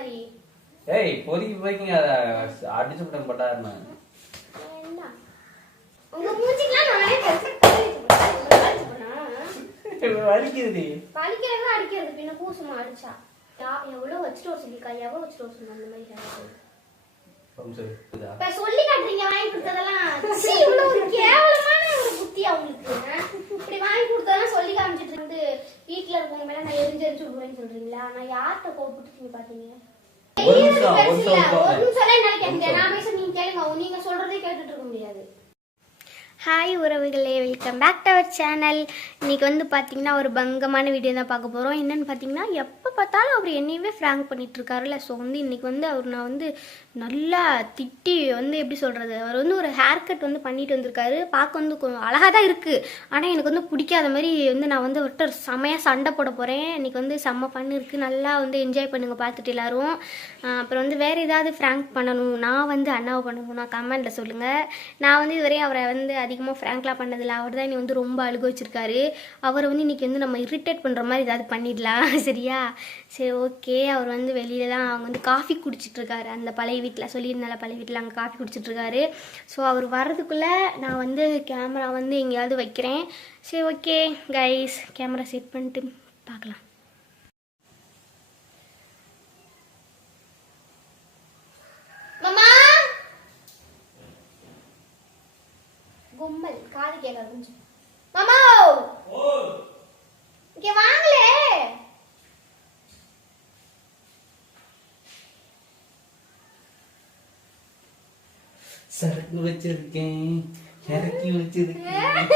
மாதிரி ஏய் பொறுக்கி பொறுக்கிங்க அதை அடிச்சு விட்டேன் பட்டாருன்னு. உங்க மூஞ்சிக்கெல்லாம் நானே? வலிக்குதுடி. வலிக்கிறது அடிக்கிறது பின்ன பூசுமா அடிச்சா. எவ்வளவு வச்சுட்டு வர சொல்லிருக்கா எவ்வளவு வச்சுட்டு வர சொன்னா அந்த மாதிரி சொல்லி காட்டுறீங்க வாங்கி கொடுத்ததெல்லாம். இவ்வளவு ஒரு கேவலமான ஒரு புத்தி அவங்களுக்கு? இப்படி வாங்கி கொடுத்ததெல்லாம் சொல்லி காமிச்சிட்டு வந்து வீட்டுல இருக்கவங்க மேல நான் எரிஞ்சு எரிஞ்சு விடுவேன்னு சொல்றீங்களா? நான் யார்கிட்ட கோவப்பட்டு பாத்தீங்க? ஒரு நிமிஷம், ஒரு. நிமிஷம், ஒரு நிமிஷம். நான் பேச நீங்க கேளுங்க நீங்க சொல்றதே கேட்டுட்டு இருக்க முடியாது ஹாய் உறவுகளே. Welcome back to our channel இன்றைக்கி வந்து பார்த்தீங்கன்னா ஒரு பங்கமான வீடியோ தான் பார்க்க போகிறோம் என்னன்னு பார்த்தீங்கன்னா எப்போ பார்த்தாலும் அவர் என்னையுமே ஃப்ராங்க் பண்ணிகிட்ருக்காருல்ல ஸோ வந்து இன்றைக்கி வந்து அவர் நான் வந்து நல்லா திட்டி வந்து எப்படி சொல்கிறது அவர் வந்து ஒரு ஹேர் கட் வந்து பண்ணிட்டு வந்திருக்காரு. பார்க்க வந்து கொஞ்சம் அழகாக தான் இருக்குது ஆனால் எனக்கு வந்து பிடிக்காத மாதிரி வந்து நான் வந்து அவர்கிட்ட செமையாக சண்டை போட போகிறேன் இன்றைக்கி வந்து செம்ம பண்ணு இருக்குது நல்லா வந்து என்ஜாய் பண்ணுங்கள் பார்த்துட்டு எல்லோரும். அப்புறம் வந்து வேறு ஏதாவது ஃப்ராங்க் பண்ணணும். நான் வந்து அண்ணாவை பண்ணணும் நான் கமெண்ட்டில் சொல்லுங்கள் நான் வந்து இதுவரையும் அவரை வந்து அதிகமாக ஃப்ராங்க்லாம் பண்ணதில்லை. அவர் தான் என்னை வந்து ரொம்ப அழுக வச்சுருக்காரு. அவரை வந்து இன்றைக்கி வந்து நம்ம இரிட்டேட் பண்ணுற மாதிரி ஏதாவது பண்ணிடலாம். சரியா? சரி ஓகே அவர் வந்து வெளியிலலாம் அவங்க வந்து காஃபி குடிச்சிட்ருக்காரு அந்த பழைய வீட்டில் சொல்லியிருந்தால பழைய வீட்டில் அங்கே காஃபி குடிச்சிட்ருக்காரு ஸோ அவர் வர்றதுக்குள்ளே நான் வந்து கேமரா வந்து எங்கேயாவது வைக்கிறேன். சரி ஓகே கைஸ் கேமரா செட் பண்ணிட்டு பார்க்கலாம் மாமா கும்பல் காது கேட்காது கொஞ்சம். மாமா! இங்க வாங்களே! சரக்கு வச்சிருக்கேன் இறக்கி வச்சிருக்கேன்.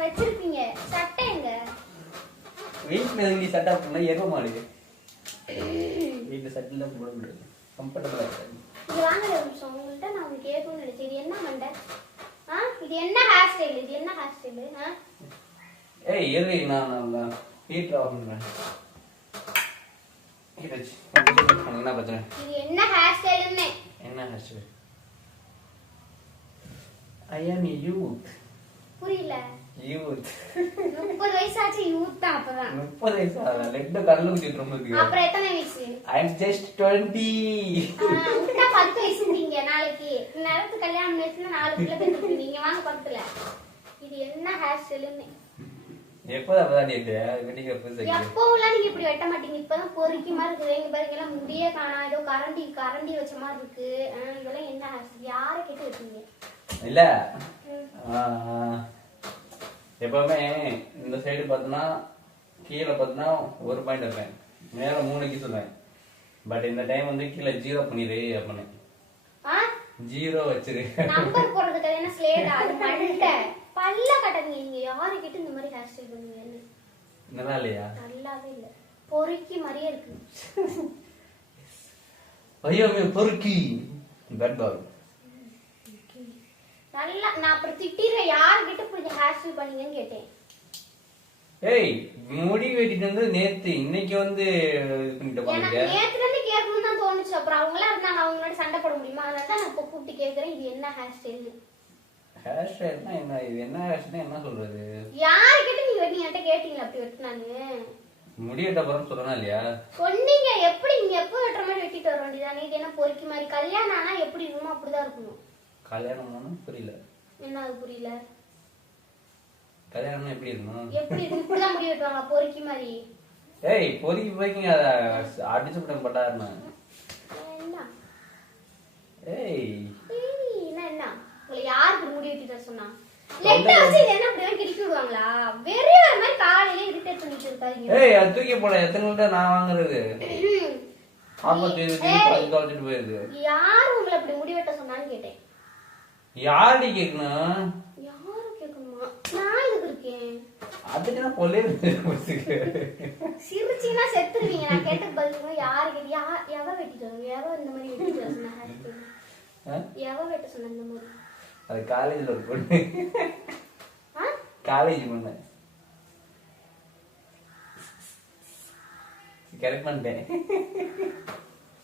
வச்சிருப்பீங்க. சட்டை எங்க? வீட்டுல நீ சட்டை பண்ணா எருவ மாடு. வீட்டுல சட்டில போட முடியாது கம்ஃபர்டபுளா இருக்காது ஒரு நிமிஷம் உங்கள்கிட்ட நான் உங்களுக்கு கேட்கணும்னு நினைச்சேன். இது என்ன மண்டை? ஆ? இது என்ன ஹேர் ஸ்டைல் இது என்ன ஹேர் ஸ்டைல் ஆ? ஏய் இரு நான் நான் ஹீட்டர் ஆஃப் பண்றேன். ஹீட் வச்சு. உனக்கு என்ன பிரச்சனை? இது என்ன ஹேர் ஸ்டைல்னு என்ன ஹர்ஷு ஐ ஆம் யூத் புரியல. யூத் முப்பது வயசாச்சு யூத் தான் அப்பதான். முப்பது வயசு ஆகல. லெட்டு கடல குத்திட்டு ரொம்ப அப்புறம் எத்தனை வயசு? ஐ ஜஸ்ட் வயசுன்றீங்க நாளைக்கு. நேரத்து கல்யாணம் நேரத்துல நாலு பிள்ளை பெற்றுக்கு நீங்க வாங்க பக்கத்துல. இது என்ன ஹேர் ஸ்டைல்னு எப்போ அப்பதான் டேட்டு வெட்டிங்க புதுசு எப்போலாம் நீங்க இப்படி வெட்ட மாட்டீங்க. இப்பதான் பொறுக்கி மாதிரி இருக்குது. எங்க பாருங்க எல்லாம் முடியே காணா. ஏதோ கரண்டி கரண்டி வச்ச மாதிரி இருக்கு. இதெல்லாம் என்ன ஹேர் ஸ்டைல் யாரை கேட்டு வெட்டீங்க? இல்ல. எப்பவுமே இந்த சைடு பார்த்தோன்னா கீழே பார்த்தோன்னா ஒரு பாயிண்ட் இருப்பேன். மேல மூணு கீ சொல்லுவேன் பட் இந்த டைம் வந்து கீழே ஜீரோ பண்ணிடு அப்படின்னு. ஜீரோ வச்சிரு. நம்பர் போடுறதுக்கு என்ன ஸ்லேடா அது மண்டை பல்ல கட்டாதீங்க நீங்க யாரை கேட்டு இந்த மாதிரி ஹேர் ஸ்டைல் பண்ணுவீங்கன்னு நல்லா இல்லையா? நல்லாவே இல்ல. பொறுக்கி மாதிரியே இருக்கு. ஐயோ பொறுக்கி. பெட் பால் நல்லா நான் அப்புறம் திட்டிடுறேன் யாருக்கிட்ட இப்படி ஹேர் ஸ்டைல் பண்ணீங்கன்னு கேட்டேன். ஏய் முடி வெட்டிட்டு வந்து நேத்து இன்னைக்கு வந்து இது பண்ணிட்டு போனீங்க நேத்துல இருந்து கேட்கணும்னு தான் தோணுச்சு. அப்புறம் அவங்களாம் இருந்தாங்க அவங்க முன்னாடி சண்டை போட முடியுமா? அதனால தான் நான் இப்போ கூப்பிட்டு கேட்கறேன் இது என்ன ஹேர் ஸ்டைல் ஹேர் ஸ்டைல்னா என்ன இது என்ன ஹேர் ஸ்டைல் என்ன சொல்றது? யாருக்கிட்ட நீங்க வெட்டி என்கிட்ட கேட்டீங்களா அப்படி வெட்டினான்னு? முடி வெட்ட போறோம்னு சொல்லணும் இல்லையா? சொன்னீங்க எப்படி நீங்க எப்போ வெட்டுற மாதிரி வெட்டிட்டு வர வேண்டியதானே இது என்ன பொறுக்கி மாதிரி? கல்யாணம் ஆனா எப்படி இருக்குமோ அப்படிதான் இருக்கணும். கல்யாணம்னா புரியல. என்ன அது புரியல? கல்யாணம்னா எப்படி இருக்கணும்? எப்படி இருக்கு? இப்படிதான் முடி வெட்டுவாங்களா? பொறுக்கி மாதிரி. ஏய் பொறுக்கி பொறுக்கிங்க அதை அடிச்சு விட்டேன் பட்டாருன்னு ஏய். என்ன என்ன? உங்களை யாருக்கு முடி வெட்டிட்டு சொன்னா? லெட்டர் வச்சு என்ன அப்படிதான் கிடிக்கி விடுவாங்களா? வெறி வர மாதிரி காலையில இரிட்டேட் பண்ணிட்டு இருக்காதீங்க. ஏய் அது தூக்கி போட எத்தனை லிட்டர் நான் வாங்குறது. தொலைச்சிட்டு போயிருது. யார் உங்களை அப்படி முடி வெட்ட சொன்னான்னு கேட்டேன். யாரடி கேட்கணும் யாரு கேட்கணுமா நான் இதுக்கு இருக்கேன்? அதுக்கு நான் சிரிச்சீங்கன்னா செத்துருவீங்க. நான் கேட்ட யாரு கேட்டு யா எவ வெட்டிட்டு வரும் எவ இந்த மாதிரி வெட்டிட்டு வர சொன்னா? hair style? எவ வெட்ட சொன்ன இந்த மாதிரி? அது காலேஜ்ல ஒரு பொண்ணு? காலேஜ் பொண்ணு. கரெக்ட் பண்ணிட்டேன்.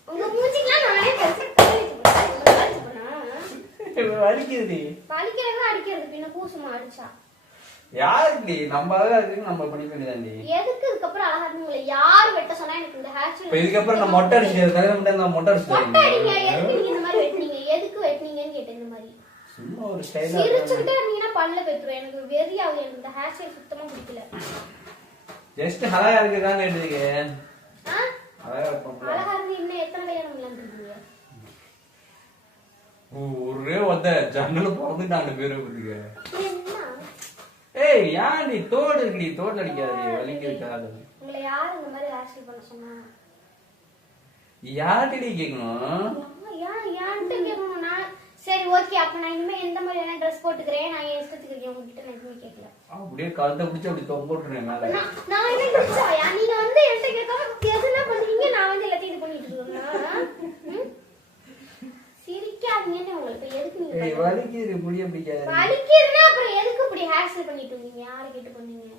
உங்க மூஞ்சிக்கெல்லாம் நானே பெருசா கை வச்சு போட்டேன். இவ்வளவு வலிக்குதுடி. வலிக்கிறது அடிக்கிறது. பின்ன பூசுமா அடிச்சா. யாருக்குடி நம்ம அழகா இருக்கு நம்ம பண்ணிக்க வேண்டியதாண்டி எதுக்கு? இதுக்கப்புறம் அழகா இருக்கு உங்களை. யார் வெட்ட சொன்னா எனக்கு இந்த ஹேர் இப்ப இதுக்கப்புறம் நான் மொட்டை அடிச்சு தலையில மட்டும் நான் மொட்டை மொட்டை அடிங்க. அடிச்சு எதுக்கு நீங்க இந்த மாதிரி வெட்டினீங்க? எதுக்கு வெட்டினீங்கன்னு கேட்டேன் இந்த மாதிரி. சும்மா ஒரு ஸ்டைலா சிரிச்சுக்கிட்டே இருந்தீங்கன்னா பல்ல பெற்றுரும் எனக்கு வெறி ஆகுது எனக்கு இந்த ஹேர் ஸ்டைல் சுத்தமா பிடிக்கல. ஜஸ்ட் அழகா கேட்டுருக்கு ஆ? அழகா இருந்து இன்னும் எத்தனை கல்யாணம் இருக்கீங்க ஒரே ஒத்த ஜன்னல பேரு என்ன ஏய் ஏன் நீ? தோடு இருக்குடி தோடு அடிக்காது வலிக்குது காது உங்களை யார் இந்த மாதிரி ஹேர் ஸ்டைல் பண்ண சொன்னா? யார்கிட்டடி கேட்கணும் ஏன் ஏன்ட்டு கேட்கணும் நான் சரி ஓகே அப்ப நான் இனிமே எந்த மாதிரியான ட்ரெஸ் போட்டுக்கிறேன். நான் என் இஷ்டத்துக்கு இருக்கேன். உங்ககிட்ட நான் எதுவுமே கேட்கல அப்படியே கழுத்தை பிடிச்சி அப்படி தொங்க போட்டுருவேன் மேல. நான் என்ன பிடிச்சாயா நீங்க வந்து என்கிட்ட கேட்காம எதுனா பண்றீங்க நான் வந்து எல்லாத்தையும் இது பண்ணிட்டு இருக்கேன். சிரிக்காதீங்கன்னு உங்களுக்கு எதுக்கு நீங்க ஏய் பண்றீங்க? வலிக்குது முடிய பிடிக்காது வலிக்குதுன்னா அப்புறம் எதுக்கு இப்படி ஹேர் ஸ்டைல் பண்ணிட்டு இருந்தீங்க யாரை கேட்டு பண்ணீங்க?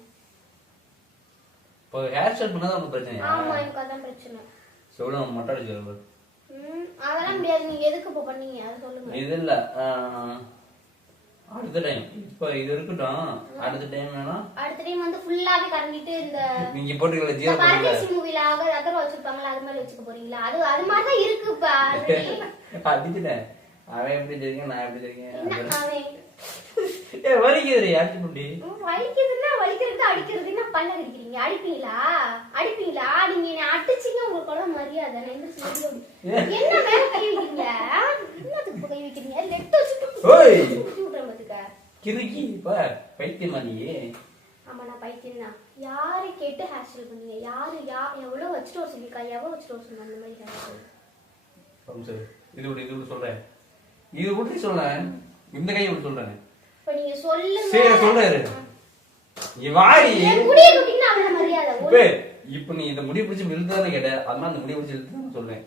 இப்போ ஹேர் ஸ்டைல் பண்ணாதான் உனக்கு பிரச்சனையா? ஆமா எனக்கு அதான் பிரச்சனை. சொல்லு அவன் மொட்டை அடிச்சு ம், அதெல்லாம் முடியாது. நீங்க எதுக்கு இப்ப பண்ணீங்க? அது சொல்லுங்க. இது இல்ல. ஆஹ், அடுத்த டைம் இப்ப இது இருக்கட்டும். அடுத்த டைம் வேணா அடுத்த டைம் வந்து ஃபுல்லாவே கரண்டிட்டு இந்த நீங்க போட்டுக்கல போட்டுக்கல பரதேசி மூவில அகர் வச்சிருப்பாங்களா அது மாதிரி வச்சுக்க போறீங்களா? அது அது மாதிரி தான் இருக்கு இப்ப already. அடிச்சுட்டேன். அவன் எப்படி தெரியும் நான் எப்படி தெரியும் என்ன ஏ வலிக்குது அடிச்சு முடி வலிக்குதுன்னா வலிக்கிறது அடிக்கிறதுன்னா பல்ல அடிக்கிறீங்க? அடிப்பீங்களா? அடிப்பீங்களா? நீங்க என்ன அடிச்சீங்க உங்களுக்கு கூட மரியாதை என்ன மேல கை வைக்கிறீங்க? என்னத்துக்கு கை வைக்கிறீங்க? லெட். வச்சுட்டு கிறுக்கி இப்ப பைத்தியமா நீ ஆமா நான் பைத்தியம் தான். யாரை கேட்டு ஹேர் ஸ்டைல் பண்ணீங்க யாரு யா எவ்வளவு வச்சுட்டு வர சொல்லிருக்கா எவ்வளவு வச்சுட்டு வர சொன்னா அந்த மாதிரி ஹேர் ஸ்டைல் சரி இது விடு இது விடு சொல்றேன். இது விட்டு சொல்றேன். இந்த கையை விட்டு சொல்றேன். இப்ப நீங்க சொல்லுங்க. சரி சொல்றாரு முடிய அவ்வளவு மரியாதை. இப்ப நீ இந்த முடி பிடிச்சி இழுத்து கேட்ட அதனால அந்த முடி பிடிச்சி இழுத்து சொல்றேன்.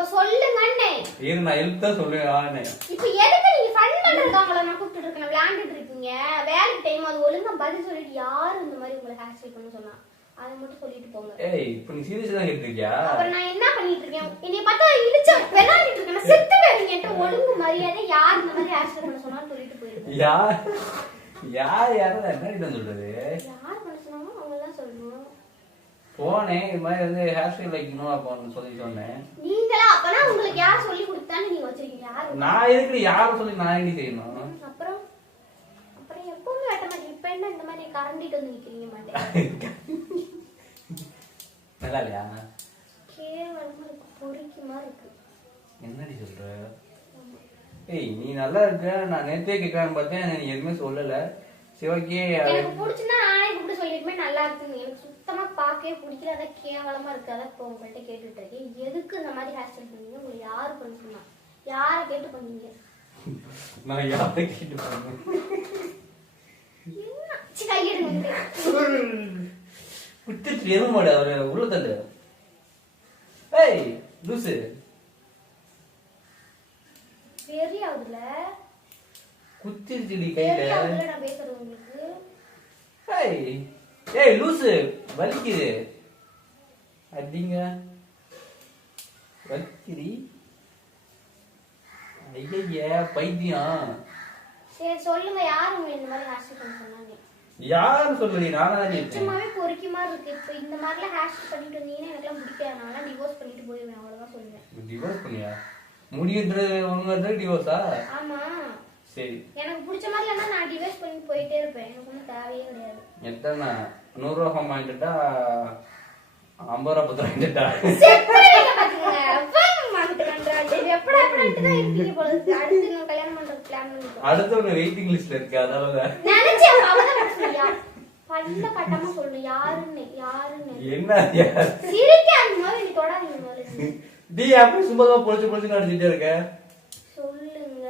இப்ப சொல்லுங்கன்னே இரு நான் இழுத்து தான் சொல்லுவேன் ஆனே இப்ப எதுக்கு நீங்க ஃபன் பண்றதுக்கு அவங்கள நான் கூப்பிட்டு இருக்கேன் விளையாண்டுட்டு இருக்கீங்க வேலைக்கு டைம் அது ஒழுங்கா பதில் சொல்லிட்டு யாரு இந்த மாதிரி உங்களை ஸ்டைல் பண்ண சொன்னா அதை மட்டும் சொல்லிட்டு போங்க ஏய் இப்ப நீ சீரியஸ் தான் கேட்டிருக்கியா அப்புறம் நான் என்ன பண்ணிட்டு இருக்கேன் என்னை பார்த்தா இடிச்சு விளையாடிட்டு இருக்கேன் செத்து என்கிட்ட ஒழுங்கு மரியாதை யார் இந்த மாதிரி ஸ்டைல் பண்ண சொன்னாலும் சொல்லிட்டு போயிருங்க யார் யார் யாரும் என்ன சொல்றது யார் பண்ண சொன்னாலும் அவங்க தான் சொல்லணும் போனேன் இது மாதிரி வந்து ஹேர் ஸ்டைல் வைக்கணும் அப்போ சொல்லி சொன்னேன். நீங்களா? அப்பனா உங்களுக்கு யார் சொல்லி கொடுத்தான்னு நீங்க வச்சிருக்கீங்க? யாரு நான் எதுக்கு யாரும் சொல்லி நான் எப்படி செய்யணும்? அப்புறம்? அப்புறம் எப்பவுமே வெட்ட மாட்டேன் இப்ப என்ன இந்த மாதிரி கரண்டிட்டு வந்து நிக்கிறீங்க மாட்டேன். நல்லா இல்லையா? கேவலமா இருக்கு பொறுக்கிமா இருக்கு. என்னடி சொல்ற? ஏய் நீ நல்லா இருக்க. நான் நேத்தே கேட்கலான்னு பார்த்தேன் நீ எதுவுமே சொல்லல. சிவக்கே எனக்கு பிடிச்சிருந்தா நானே கூப்பிட்டு சொல்லிருப்பேன் நல்லா சுத்தமா பார்க்கவே பிடிக்கல அதான் கேவலமா இருக்கு. அதான் இப்போ உங்கள்கிட்ட கேட்டுட்டு இருக்கேன். எதுக்கு இந்த மாதிரி ஹேர் ஸ்டைல் பண்ணீங்க உங்களுக்கு யாரு பண்ண சொன்னா? யாரை கேட்டு பண்ணீங்க நான் யாரை கேட்டு பண்ணேன் என்ன? சி, கையெடுங்க குத்திட்டு எதுவும் மாடு அவரு உள்ள தள்ளு ஏய் லூசு. ஆகுதுல குத்திருச்சுடி வெறி கையில. நான் பேசுறது உங்களுக்கு. ஏய் லூசு வலிக்குது. அடிங்க. வலிக்குடி ஐயா பைத்தியம். சரி சொல்லுங்க யாரு உங்களை இந்த மாதிரி ஸ்டைல் பண்ண சொன்னாங்க? யாரு சொல்லுடி நானா தான் நிச்சயமாவே பொறுக்கி மாதிரி இருக்கு. இப்போ இந்த மாதிரிலாம் ஸ்டைல் பண்ணிட்டு வந்தீங்கன்னா எனக்குலாம் பிடிக்காது. நான் டிவோர்ஸ் பண்ணிட்டு போயிருவேன் அவ்வளவுதான் சொல்லுவேன். டிவோர்ஸ் பண்ணியா? முடியுன்றது ஒழுங்கு டிவோர்ஸா ஆமா. சரி. எனக்கு பிடிச்ச மாதிரி நான் டிவோர்ஸ் பண்ணி போயிட்டே இருப்பேன். எனக்கு ஒன்றும் தேவையே கிடையாது. எத்தனை? நூறுரூவா ஃபார்ம் வாங்கிட்டுட்டா ஐம்பது ரூபா பத்து வாங்கிட்டுட்டா. அடுத்து ஒரு வெயிட்டிங் லிஸ்ட்ல இருக்கு பல்ல கட்டாம சொல்லணும். யாருன்னு, யாருன்னு. என்ன யார் சிரிக்காத முதல்ல நீ தொடாதீங்க முதல்ல. டி அப்படி சும்மா பொழிச்சு பொழிச்சு இருக்க சொல்லுங்க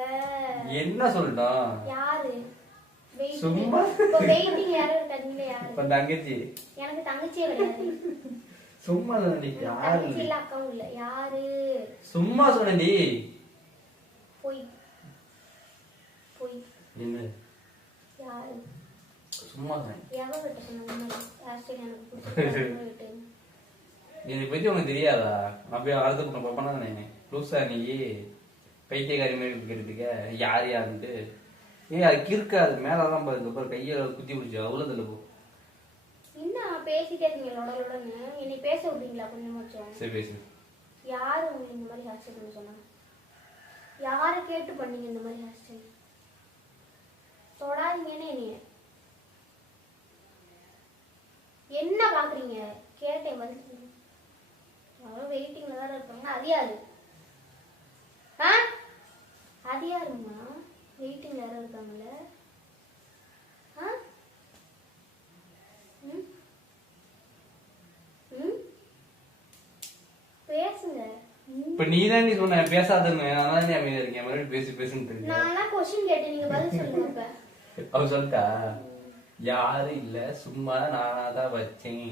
என்ன யாரு Waiting. சும்மா. இப்ப தங்கச்சி. எனக்கு தங்கச்சியே கிடையாது. சும்மா சொன்னடி யாரு? இல்ல அக்காவும் இல்ல. யாரு? சும்மா சொன்னடி போய். போய். என்ன யாரு? சும்மா சொன்னேன் எவ விட்ட சொன்னாங்க ஹேர் ஸ்டைல் எனக்கு விட்டு? இதை பத்தி உனக்கு தெரியாதா? அப்படியே அடுத்த பக்கம் பாப்பானா லூசா நீ. பைத்தியக்காரி மாதிரி இருக்கிறதுக்கு யார் யாருன்ட்டு. ஏய் அது கிறுக்க அது மேலலாம் பாரு இந்த பாரு கையை குத்தி பிடிச்சி அவ்வளோதுல போ. என்ன பேசிட்டே இருக்கீங்க லொடலொடன்னு. என்னை பேச விடுறீங்களா கொஞ்சம் சரி பேசு. யாரு உங்களுக்கு இந்த மாதிரி ஹேர் ஸ்டைல் சொன்னாங்க யாரை கேட்டு பண்ணீங்க இந்த மாதிரி ஹேர் ஸ்டைல் தொடாதீங்கன்னு என்னைய. என்ன பாக்குறீங்க? கேட்டேன் பதில். அவரும் வெயிட்டிங்ல வேற இருப்பாங்க அது யாரு? ஆ? அது யாரும்மா? வெயிட்டிங்ல யாரும் இருக்காங்கல்ல? ஆ? ம்? ம்? பேசுங்க. ம். இப்ப நீ தான் நீ சொன்ன பேசாதன்னு. நான் தான் அமைதியா இருக்கேன் மறுபடியும் பேசி பேசுன்னு தெரியும் நான் கொஸ்டின் கேட்டேன். நீங்க பதில் சொல்லுங்க இப்ப அவ சொல்லிட்டா யாரும் இல்ல சும்மா நானா தான் வச்சேன்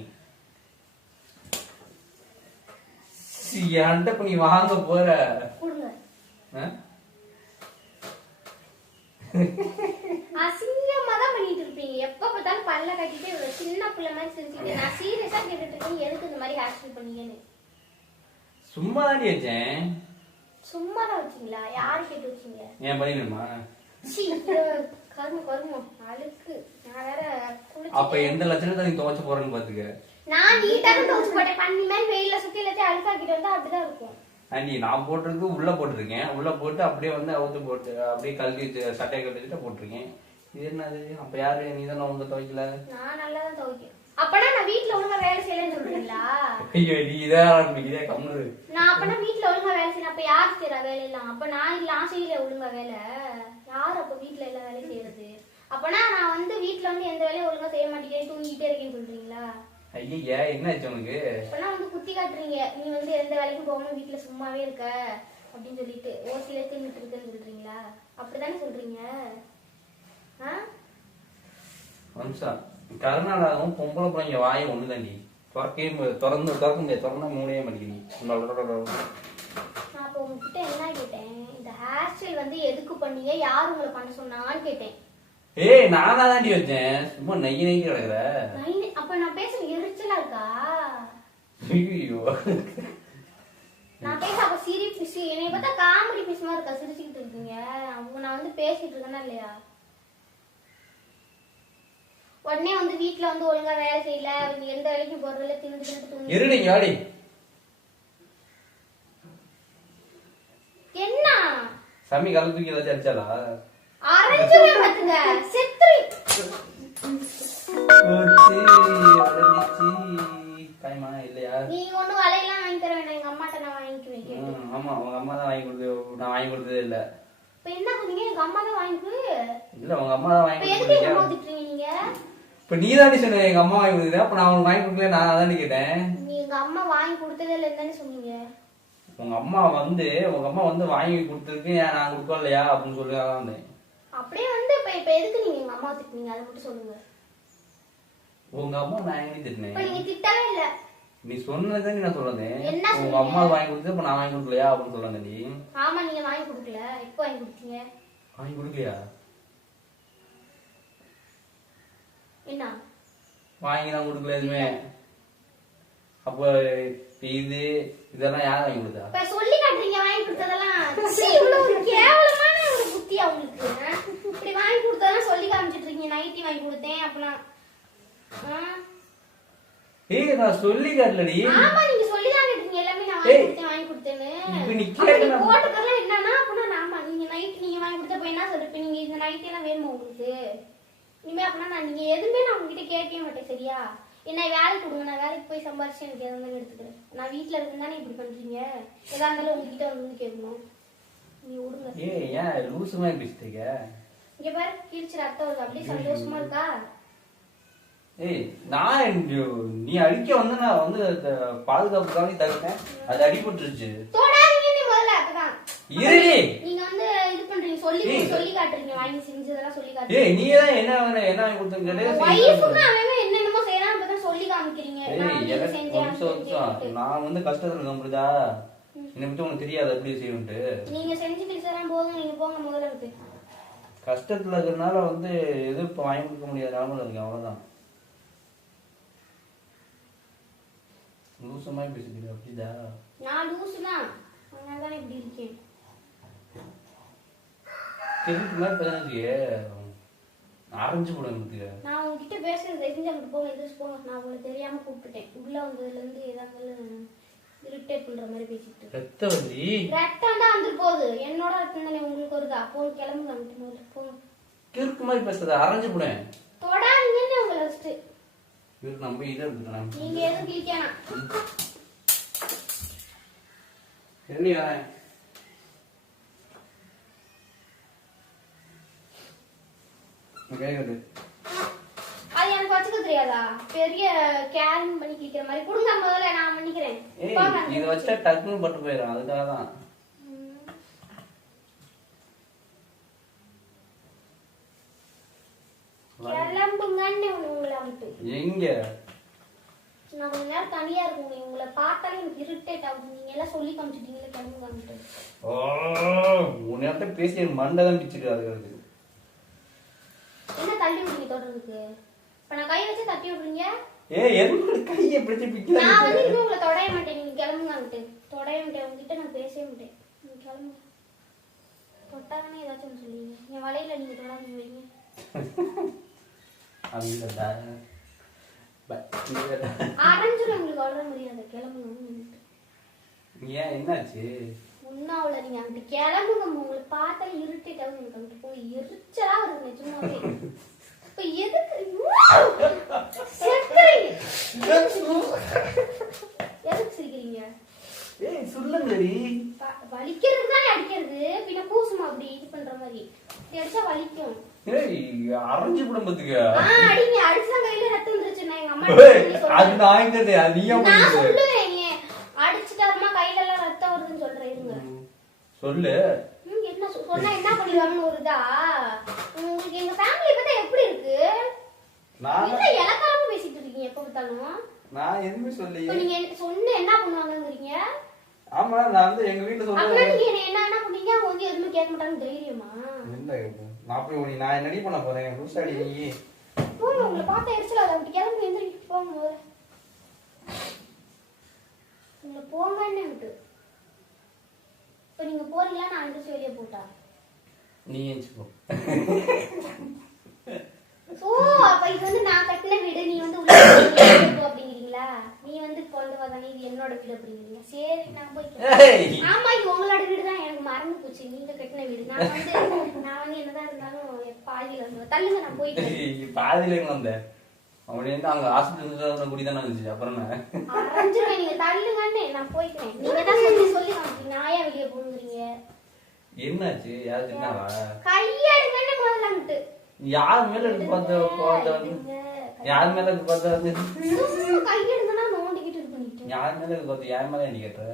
என்கிட்ட இப்ப நீ வாங்க போற? அசிங்கமா தான் பண்ணிட்டு இருப்பீங்க. எப்ப பார்த்தாலும் பல்ல கட்டிட்டு இவ்வளவு சின்ன பிள்ளை மாதிரி சிரிச்சுட்டு நான் சீரியஸா கேட்டுட்டு இருக்கேன். எதுக்கு இந்த மாதிரி ஹேர் பண்ணீங்கன்னு? சும்மா தாண்டி வச்சேன். சும்மா தான் வச்சீங்களா? யாரு கேட்டு வச்சீங்க? ஏன் பண்ணிடணுமா சீ, கரும கருமம் அழுக்கு. நான் வேற அப்ப எந்த லட்சணத்தை நீ துவைச்சு போறேன்னு பாத்துக்க. நான் நீட்டாக துவச்சு போட்டேன். பண்ணி மாதிரி வெயில சுத்தி எல்லாத்தையும் அழுக்காக்கிட்டு வந்தா அப்படிதான் இருக்கும். ஆண்டி நான் போட்டிருக்கு உள்ள போட்டிருக்கேன். உள்ள போட்டு அப்படியே வந்து அவுத்து போட்டு அப்படியே வச்சு சட்டையை கழட்டி வச்சுட்டு போட்டிருக்கேன். இது என்னது? அப்ப யாரு நீ தானே உங்க துவைக்கல? நான் நல்லா தான் துவைக்கிறேன் அப்பனா நான் வீட்ல ஒழுங்கா வேலை செய்யலன்னு சொல்றீங்களா ஐயோ நீ இதான் ஆரம்பிக்கிறே கம்முனு. நான் அப்பனா வீட்ல ஒழுங்கா வேலை செய்யறேன் அப்ப யார் செய்யறா வேலையெல்லாம்? அப்ப நான் இல்ல நான் செய்யல ஒழுங்கா வேலை. யார் அப்ப வீட்ல எல்லா வேலையும் செய்யறது? அப்பனா நான் வந்து வீட்ல வந்து எந்த வேலையும் ஒழுங்கா செய்ய மாட்டேங்கிறேன் தூங்கிட்டே இருக்கேன்னு சொல்றீங்களா? ஐயா என்ன ஆச்சு உனக்கு? அப்பனா வந்து குத்தி காட்டுறீங்க. நீ வந்து எந்த வேலைக்கும் போகாம வீட்ல சும்மாவே இருக்க அப்படின்னு சொல்லிட்டு ஓசில தின்னுட்டு இருக்கேன்னு சொல்றீங்களா? அப்படிதானே சொல்றீங்க? ஆ? வம்சம் கருணாடகம் பொம்பளை பிள்ளைங்க வாயை ஒண்ணு தாண்டி திறக்கவே திறந்து திறக்க முடியாது. திறந்தா மூணையே மாட்டேங்கிறீங்க நான் அப்ப உங்ககிட்ட என்ன கேட்டேன்? இந்த ஹேர் ஸ்டைல் வந்து எதுக்கு பண்ணீங்க யார் உங்களை பண்ண சொன்னான்னு கேட்டேன். ஏய் நானா தாண்டி வச்சேன். சும்மா நெய் நெய் கிடக்குற. அப்ப நான் பேச எரிச்சலா இருக்கா? ஐயோ. நான் பேச அப்ப சிரிப்பு சி என்னை பார்த்தா காமெடி பீஸ் மாதிரி இருக்கா? சிரிச்சுக்கிட்டு இருக்கீங்க. அவங்க நான் வந்து பேசிட்டு இருக்கேனா இல்லையா? உடனே வந்து வீட்ல வந்து ஒழுங்கா வேலை செய்யல. எந்த வேலைக்கும் போறதில்ல தின்னு தின்னு தூங்கி இருடி யாடி என்ன? சாமி கலந்து தூக்கி ஏதாச்சும் அடிச்சாலா செத்துரு. டைமா இல்லையா? நீங்க ஒண்ணும் வலையெல்லாம் வாங்கி தர வேண்டாம். எங்க அம்மாட்ட நான் வாங்கிக்குவேன் கேட்டு. ம், ஆமா உங்க அம்மா தான் வாங்கி கொடுத்து நான் வாங்கி கொடுத்ததே இல்ல. இப்ப என்ன சொன்னீங்க எங்க அம்மா தான் வாங்கிக்கு இல்ல உங்க அம்மா தான் இப்ப வாங்கி எதுக்கு எங்க அம்மா கொடுத்துருக்கீங்க திட்டுறீங்க நீங்க? இப்ப நீ தாண்டி சொன்ன எங்க அம்மா வாங்கி கொடுக்குறேன் அப்ப நான் உனக்கு வாங்கி கொடுக்கல நான் அதாண்டி கேட்டேன். நீ எங்க அம்மா வாங்கி கொடுத்ததே இல்லைன்னு சொன்னீங்க. உங்க அம்மா வந்து உங்க அம்மா வந்து வாங்கி கொடுத்துருக்கு நான் கொடுக்கலையா? அப்படின்னு சொல்லி அதான் வந்தேன். அப்படியே வந்து இப்ப இப்ப எதுக்கு நீங்க எங்க அம்மா திட்டுனீங்க? அதை மட்டும் சொல்லுங்க. உங்க அம்மா நான் எங்க இப்ப திட்டினேன். நீங்க திட்டவே இல்ல. நீ சொன்னதே நான் சொல்றேன் உங்க? அம்மா வாங்கி கொடுத்து இப்ப நான் வாங்கி கொடுக்கலையா அப்படின்னு சொல்றேன் நீ. ஆமா நீங்க வாங்கி கொடுக்கல. எப்போ வாங்கி கொடுத்தீங்க? வாங்கி கொடுக்கலையா? என்ன? வாங்கி நான் கொடுக்கல எதுவுமே. அப்போ இது இதெல்லாம் யார் வாங்கி கொடுத்தா? இப்ப சொல்லி காட்டுறீங்க வாங்கி கொடுத்ததெல்லாம். இவ்வளவு ஒரு புத்தி அவங்களுக்கு? இப்படி வாங்கி கொடுத்ததெல்லாம் சொல்லி காமிச்சிட்டு இருக்கீங்க. நைட்டி வாங்கி கொடுத்தேன் அப்பலாம் ஆ? ஏய் நான் சொல்லி காட்டலடி. ஆமா நீங்க சொல்லி தான் எல்லாமே நான். வாங்கி கொடுத்தேன் வாங்கி கொடுத்தேன்னு. இப்ப நீ கேட்கலாம். போட்டுக்கறலாம் என்னன்னா அப்பனா ஆமா நீங்க நைட் நீங்க வாங்கி கொடுத்த போய் என்ன சொல்லிருப்பீங்க நீங்க இந்த நைட் எல்லாம் வேணுமா உங்களுக்கு? இனிமே அப்படின்னா நான் நீங்க எதுவுமே நான் உங்ககிட்ட கேட்கவே மாட்டேன் சரியா? என்ன வேலைக்கு கொடுங்க. நான் வேலைக்கு போய் சம்பாரிச்சு எனக்கு எதாவது எடுத்துக்கிறேன். நான் வீட்ல இருந்து தானே இப்படி பண்றீங்க? எதா இருந்தாலும் உங்ககிட்ட வந்து கேட்கணும். நீ விடுங்க ஏய் ஏன் லூசு மாதிரி பேசிட்டீங்க இங்க பாரு கீழ்ச்சி ரத்தம் வருது. அப்படியே சந்தோஷமா இருக்கா? ஏய் நான் நீ அடிக்க வந்து நான் வந்து பாதுகாப்புக்காக தவிர்த்தேன். அது அடிபட்டுருச்சு. தொடாதீங்க நீ முதல்ல அப்பதான் இருடி. நீங்க வந்து இது பண்றீங்க. சொல்லி ஏய். சொல்லி காட்டுறீங்க. வாங்கி செஞ்சதெல்லாம் சொல்லி காட்டுறீங்க. ஏய் நீ தான் என்ன என்ன வாங்கி கொடுத்தேன்னு ஒய்ஃபுக்கு அவன் என்னென்னமோ செய்யறான் அப்பதான் சொல்லி காமிக்கிறீங்க. நான் வந்து செஞ்சேன். நான் கஷ்டத்துல இருக்கேன் புரியுதா? என்னை பத்தி உனக்கு தெரியாது எப்படி செய்யணும்ட்டு நீங்க செஞ்சு பேசுறா போதும் நீங்க போங்க முதல்ல இருக்கு கஷ்டத்துல இருக்கிறதுனால வந்து எதுவும் இப்ப வாங்கி கொடுக்க முடியாத நிலமையில இருக்கேன் அவ்வளவுதான். லூசு மாதிரி பேசுறீங்க அப்படிதா நான் லூசு தான். அதனால தான் இப்படி இருக்கேன். கிறுக்கு மாதிரி பேசுறதுக்கு ஆரஞ்சு போடுங்க நான் உங்ககிட்ட பேசுறது தெரிஞ்சு அங்கிட்டு போங்க போங்க. நான் உங்களை தெரியாம கூப்பிட்டுட்டேன். உள்ள வந்ததுல இருந்து ஏதாவது இரிட்டேட் பண்ற மாதிரி பேசிட்டு ரத்த வலி ரத்தம் தான் வந்துட்டு போகுது. என்னோட ரத்தம் தானே உங்களுக்கு வருதா. போங்க கிளம்புங்க அங்கிட்டு முதல்ல போங்க கிறுக்கு மாதிரி பேசுறது ஆரஞ்சு போடுவேன் தொடாதீங்கன்னு உங்களை ஃபர்ஸ்ட் இவருக்கு நம்ம இதை எடுத்துக்கலாம் நீங்க எதுவும் கிளிக்கானா என்ன கேக்குது தெரியாதா பெரிய கேரிங் பண்ணி கிளிக்கிற மாதிரி. கொடுங்க முதல்ல நான் பண்ணிக்கிறேன். இதை வச்சா டக்குன்னு பட்டு போயிடும். அதுக்காக தான். எங்க? நான் கொஞ்ச நேரம் தனியா இருக்குங்க. உங்களை பார்த்தாலே எனக்கு இரிட்டேட் ஆகுது. நீங்க எல்லாம் சொல்லி காமிச்சிட்டீங்களே கிளம்புங்க வந்துட்டு. ஓ உன் நேரத்தை பேசி மண்டை தான் பிச்சுட்டு அதுக்கு. என்ன தள்ளி விடுறீங்க தொடர்றதுக்கு இப்ப நான் கை வச்சு தட்டி விடுறீங்க? ஏய் என்னோட கையை பிடிச்சு பிக்கல நான் வந்து இனிமே உங்களை தொடைய மாட்டேன். நீங்க கிளம்புங்க வந்துட்டு தொடைய மாட்டேன். உங்ககிட்ட நான் பேசவே மாட்டேன். நீங்க கிளம்புங்க. தொட்டாங்கன்னு ஏதாச்சும் சொல்லுவீங்க. என் வலையில நீங்க தொடாதீங்க வைங்க அரைஞ்சிடும் உங்களுக்கு அவ்வளோ முடியாது கிளம்புங்க ஏன்? என்னாச்சு? முன்னாவுல நீங்க அங்கிட்டு கிளம்புங்க உங்களை பார்த்தா இரிட்டேட் ஆகுது எனக்கு அங்கிட்டு போய் எரிச்சலா வருது. நிஜமாவே. இப்ப எதுக்கு? எதுக்கு சிரிக்கிறீங்க? ஏய் சொல்லுங்கடி. வ- வலிக்கிறது தானே அடிக்கிறது. பின்ன பூசுமா அப்படி இது பண்ற மாதிரி? அடிச்சா வலிக்கும். ஏய் அரைஞ்சு குடும்பத்துக்கு. ஆ அடிங்க. அடிச்சா கையில ரத்தம் வந்துருச்சு நான் எங்க அம்மா. அது நான் எங்க அது நீயா நான் பண்ணுது சொல்லுவேன் நீ. அடிச்சுட்டாருமா கையில எல்லாம் ரத்தம் வருதுன்னு சொல்றேன் இருங்க. சொல்லு. என்ன சொன்னா என்ன பண்ணிடுவாங்கன்னு ஒரு இதா உங்களுக்கு எங்க ஃபேமிலி பத்தி எப்படி இருக்கு நான் இலக்காரமா பேசிட்டு இருக்கீங்க எப்ப பார்த்தாலும். நான் எதுவுமே சொல்லியே நீங்க சொன்ன என்ன பண்ணுவாங்கங்கிறீங்க? ஆமா நான் வந்து எங்க நீங்க என்ன பண்ணீங்க? அவங்க வந்து கேட்க மாட்டாங்க தைரியமா? என்ன? நான் போய் உனி நான் என்னடி பண்ண போறேன்? லூசாடி நீ. போங்க உங்களை பார்த்தா எரிச்சல் அதை அப்படி கிளம்பி எந்திரி போங்க முதல்ல. உங்களை போங்கன்னு விட்டு இப்ப நீங்க போறீங்களா? நான் அங்கிட்டு வெளியே போட்டா. நீ ஏஞ்சுக்கோ ஓ அப்ப இது வந்து நான் கட்டின வீடு நீ வந்து உள்ள போ அப்படிங்கிறீங்களா? நீ வந்து கொண்டு வந்தானே இது என்னோட வீடு அப்படிங்கிறீங்க. சரி நான் ஏய். ஆமா இது உங்களோட வீடு தான். எனக்கு மறந்து போச்சு. நீங்க கட்டின வீடு. நான் வந்து நான் வந்து என்னதான் இருந்தாலும் பாதியில வந்து தள்ளுங்க நான் போயிட்டேன் ஏய், பாதியில வந்த? அவனே வந்து அங்க ஹாஸ்பிட்டல் குடி தானே இருந்துச்சு. அப்புறம் என்ன? அரைஞ்சிருவேன் நீங்க தள்ளுங்கன்னு நான் போய்க்கிறேன். நீங்க தான் சொல்லி சொல்லி காமிச்சீங்க நான் ஏன் வெளியே போங்கிறீங்க என்னாச்சு? யார் தின்னாவா கையெடுங்கன்னு முதல்ல வந்துட்டு யார் மேல இருக்கு பார்த்த வந்து யார் மேல இருக்கு பார்த்த வந்து நோண்டிக்கிட்டு இது பண்ணிட்டேன் யார் மேல இருக்கு பார்த்து யார் மேல நீ கேட்ட.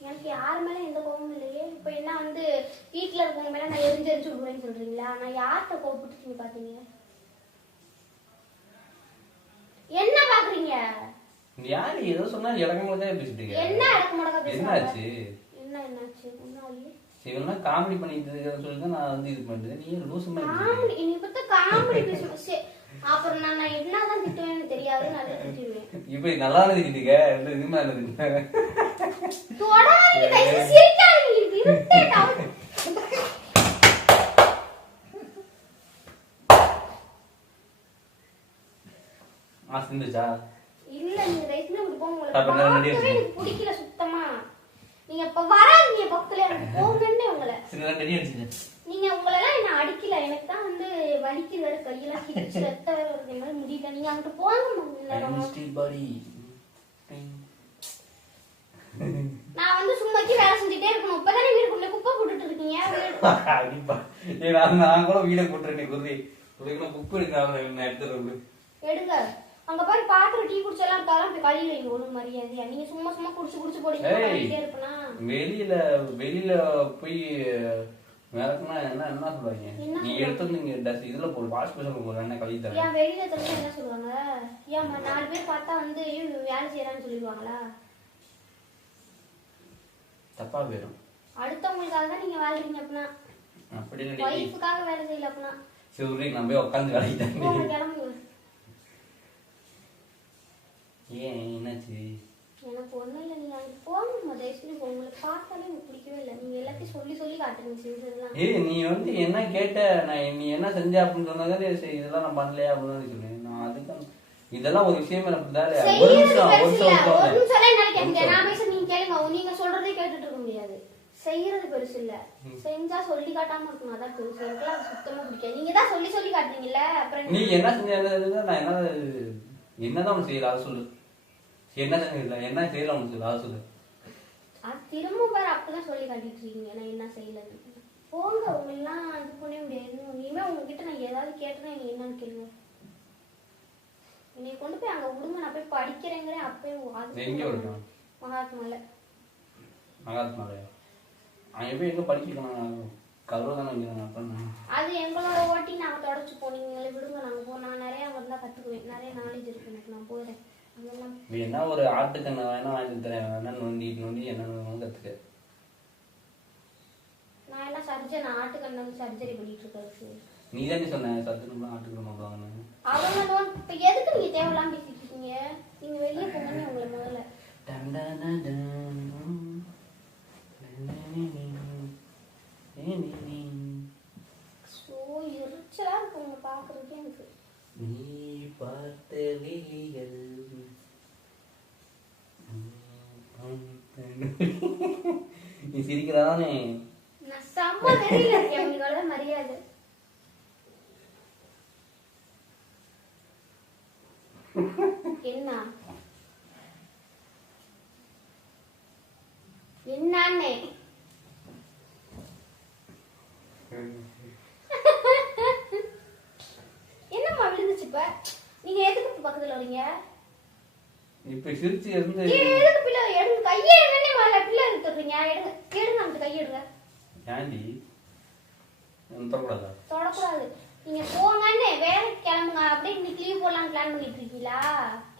எனக்கு யார் மேல எந்த கோபமும் இல்லையே. இப்போ என்ன வந்து வீட்ல இருக்கவங்க மேல நான் எரிஞ்சு எரிஞ்சு விடுவேன்னு சொல்றீங்களா? நான் யார்கிட்ட கோபப்பட்டு பாத்தீங்க? என்ன பாக்குறீங்க? நீ யாரு? ஏதோ சொன்னா பேசிட்டு இருக்க. என்ன முடக்க பேசுறாங்க? என்னாச்சு? என்ன என்னாச்சு? ஒன்னாலே இவெல்லாம் காமெடி பண்ணிட்டு இருக்கிறத சொல்லி தான் நான் வந்து இது பண்றேன் நீ லூசு மாதிரி நீ பத்த காமெடி பேசணும் சரி அப்புறம் நான் என்னதான் திட்டுவேன்னு தெரியாது நல்லா திட்டுவேன். இப்ப நல்லா இருந்துக்கிட்டீங்க இல்லை இது மாதிரி இருந்துக்கிட்டேன் தொடாதீங்க சிரிக்காதீங்க. இது. ஆ சிந்துச்சா? இல்ல நீங்க செஞ்சு இப்படி போங்க. பிடிக்கல சுத்தமா. நீங்க இப்ப வராதீங்க பக்கத்துல. எனக்கு போங்கன்னு உங்களை சின்ன. ரெடி அடிச்சுச்சு நீங்க உங்களெல்லாம் என்ன அடிக்கல? எனக்கு தான் வந்து வலிக்குது வேற கையெல்லாம் கிழிச்சு ரத்த வேற வருது என்னால முடியல. நீங்க அங்கிட்டு போங்க. ஸ்டீல் பாடி நான் வந்து சும்மாக்கி வேலை செஞ்சுட்டே இருக்கணும். இப்பதானே வீட்டுக்குள்ள குப்பை போட்டுட்டு இருக்கீங்க? வீடு நான் நான் கூட வீட போட்டுறேன் குருதி என்ன எடுத்துட்டு எடுங்க. அங்க போய் பாத்திரம் டீ குடிச்செல்லாம் இருக்காதான் போய் கழுவி வைங்க ஒண்ணு மரியாதையா? நீங்க சும்மா சும்மா குடிச்சு குடிச்சு போடுங்க இருப்பனா? வெளியில வெளியில போய் வேலைக்குனா என்ன என்ன என்ன நீ எடுத்து வந்து இங்க டஸ் இதுல போடு வாஷ் பேஷன்ல போடு என்ன கழுவி தரேன். ஏன் வெளியில தெரிஞ்சா என்ன சொல்லுவாங்க ஏன் நாலு பேர் பார்த்தா வந்து வேலை செய்யறான்னு சொல்லிடுவாங்களா? தப்பா போயிடும். அடுத்தவங்களுக்காக தான் நீங்க வாழ்றீங்க அப்படின்னா அப்படி ஒய்ஃபுக்காக வேலை செய்யல அப்படின்னா சரி நான் போய் உட்காந்து வேலைக்கு தரேன். கிளம்புங்க ஏன் என்னாச்சு? எனக்கு ஒண்ணும் இல்லை நீங்க அங்க போங்க தயவு பேசி உங்களை பார்த்தாலே எனக்கு பிடிக்கவே இல்லை. நீங்க எல்லாத்தையும் சொல்லி சொல்லி காட்டுறீங்க செஞ்சதெல்லாம் ஏய் நீ வந்து என்ன கேட்ட? நான் நீ என்ன செஞ்ச அப்படின்னு சொன்னதே சரி இதெல்லாம் நான் பண்ணலையா அப்படின்னு சொன்னேன் நான் அதுக்கு இதெல்லாம் ஒரு விஷயமே எனக்கு தாலே ஒரு நிமிஷம் ஒரு இல்ல. ஒரு நிமிஷம் என்னால கேட்க நான் பேச நீங்க கேளுங்க. நீங்க சொல்றதே கேட்டுட்டு இருக்க முடியாது. செய்யறது பெருசு இல்ல. செஞ்சா சொல்லி காட்டாம இருக்கணும். அதான் பெருசு. எனக்குலாம் சுத்தமா பிடிக்காது. நீங்க தான் சொல்லி சொல்லி காட்டுறீங்கல்ல அப்புறம் நீ என்ன? செஞ்ச நான் என்ன என்னதான் செய்யல அதை சொல்லு. என்ன செஞ்சல என்ன செய்யல உனக்கு? சொல்லு அதை சொல்லு. அது திரும்ப வேற அப்பதான் சொல்லி காட்டிட்டு இருக்கீங்க. நான் என்ன செய்யலன்னு. போங்க உங்களெல்லாம் இது பண்ண முடியாது இனிமே உங்ககிட்ட நான் ஏதாவது கேட்டேன்னா நீங்க என்னன்னு கேளுங்க. என்னை கொண்டு போய் அங்க விடுங்க. நான் போய் படிக்கிறேங்கிறேன். அப்பயும் எங்க விடணும்? மகாத்மால. மகாத்மாலயா? அவன் போய் எங்க படிக்கணும்? கருவை தானே அது எங்களோட ஓட்டி நாங்க தொடச்சு போனீங்களே விடுங்க. நாங்க போ நான் நிறைய அங்க இருந்தா கத்துக்குவேன். நிறைய நாலேஜ் இருக்கு எனக்கு. நான் போயிடுறேன் நீ என்ன ஒரு ஆட்டுக்கண்ணை வேணா வாங்கி தரேன். வேணா நொண்டி நொண்டி என்ன கத்துக்க நான் என்ன சர்ஜன் ஆட்டுக்கண்ணு வந்து சர்ஜரி பண்ணிட்டு இருக்கிறது நீ தானே சொன்ன சத்துணும்லாம் ஆட்டுக்கண்ணை பண்ணுவாங்கன்னு அவங்க இப்ப எதுக்கு நீங்க தேவையில்லாம பேசிட்டு இருக்கீங்க? நீங்க வெளியே போங்கன்னு உங்களை முதல்ல. ஸோ எரிச்சலா இருக்கு உங்களை எனக்கு நீ பார்த்த விழிகள் நீ சிரிக்கிறானே. நான் இருக்கேன் மரியாதை. என்ன என்னன்னே என்னம்மா விழுந்துச்சு இப்ப நீங்க எதுக்கு இப்ப சிரிச்சு இருந்து எதுக்கு பிள்ளை எடுங்க கையே என்னன்னே மேல பிள்ளை எடுத்துறீங்க எடுங்க எடுங்க அந்த கையை எடுங்க. ஏண்டி? தரக்கூடாதா தொடக்கூடாது? நீங்க போங்கன்னு வேலைக்கு கிளம்புங்க. அப்படியே இன்னைக்கு லீவ் போடலாம்னு பிளான் பண்ணிட்டு இருக்கீங்களா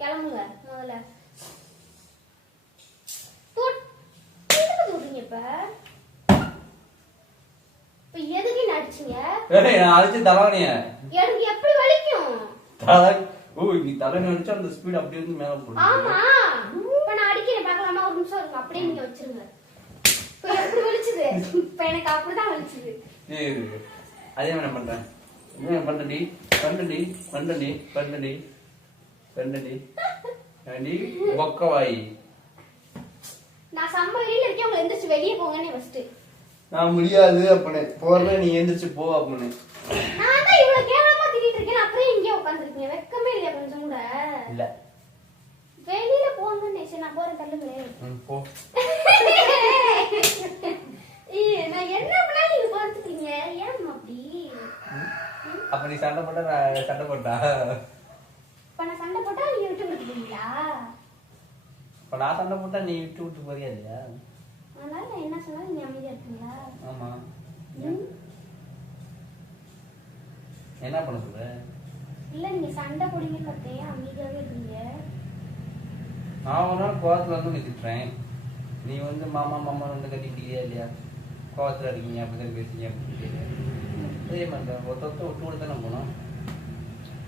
கிளம்புங்க முதல்ல. இப்ப? இப்ப எதுக்கு நான் தலவணிய எனக்கு எப்படி வலிக்கும்? ஓ நீ தலை நினைச்சா அந்த ஸ்பீட் அப்படியே வந்து மேல போடும் ஆமா. இப்ப நான் அடிக்கிறேன் பார்க்கலாமா ஒரு நிமிஷம் இருங்க. அப்படியே நீங்க வச்சிருங்க. இப்ப எப்படி வலிச்சுது? இப்ப எனக்கு அப்படிதான் வலிச்சுது. ஏய். அதே என்ன பண்றேன். என்ன பண்றடி பண்ணடி பண்ணடி பண்ணடி பண்ணடி ஏண்டி ஒக்கவாய். நான் செம்ம வெளியில இருக்கேன். உங்களை எந்திரிச்சு வெளியே போங்கன்னு ஃபர்ஸ்ட் நான் முடியாது அப்பனே. போறல நீ எந்திரிச்சு போ அப்பனே. நான் தான் இவ்வளவு கேவலமா அப்புறம் இங்கே உட்காந்துருக்கீங்க வெக்கமே இல்லையா கொஞ்சம் கூட? இல்ல. வெளியில போங்கன்னு சரி நான் போறேன் தள்ளுங்களேன் போ. நான் என்ன பண்ணாலும் நீங்க ஏன் அப்படி? அப்ப நீ சண்டை போட்டா நான் சண்டை போட்டா? இப்ப நான் சண்டை போட்டா நீங்க விட்டு விட்டுருக்கீங்களா இப்ப நான் சண்டை போட்டா நீ விட்டு விட்டு போறியா இல்லையா? அதனால என்ன சொன்னாலும் நீங்க அமைதியா இருக்கீங்களா ஆமா? என்ன பண்ண சொல்ற? இல்ல நீங்க சண்டை போடுங்க பார்த்தேன் அமைதியாவே இருக்கீங்க நான் ஒரு நாள் கோவத்துல வந்து உன்னை திட்டுறேன். நீ வந்து மாமா மாமா வந்து கட்டிக்கிட்டியா இல்லையா? கோவத்துல இருக்கீங்க அப்படிதான் பேசுறீங்க அப்படின்னு. அதே மாதிரி தான். ஒருத்தொத்த விட்டு விட்டு தானே போனோம்.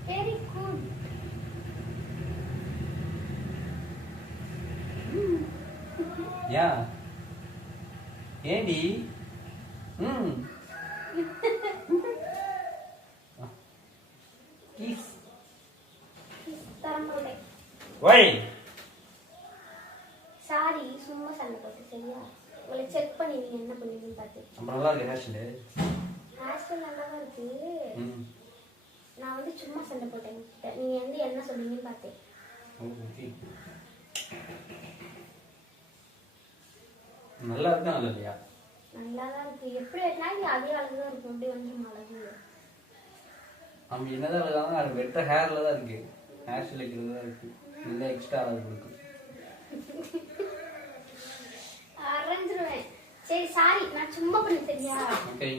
வெரி குட் ஏன் ஏண்டி? ம். Kiss. சாரி சும்மா சண்டை போட்டு சரியா? உங்களை செக் பண்ணி நீங்க என்ன பண்ணுவீங்கன்னு பார்த்து. நம்ம நல்லா இருக்கு ஹேர் ஸ்டைலு ஹாஸ்டல் நல்லா தான் இருக்கு நான் வந்து சும்மா சண்டை போட்டேன். நீங்க வந்து என்ன சொல்லுவீங்கன்னு பார்த்தேன். ஓகே. நல்லா இருக்கா நல்லா இல்லையா நல்லா தான் இருக்கு. எப்படி வெட்டினாலும் அதே அழகு தான் இருக்கும். அப்படி வந்து அழகு நம்ம என்னதான் அழகாங்க அது வெட்ட ஹேர்ல தான் இருக்கு. ஹேர் ஸ்டைல் வைக்கிறது தான் இருக்கு. இல்லை எக்ஸ்ட்ரா அழகு இருக்கு அரைஞ்சிருவேன். சரி சாரி நான் சும்மா பண்ண சரியா ஓகே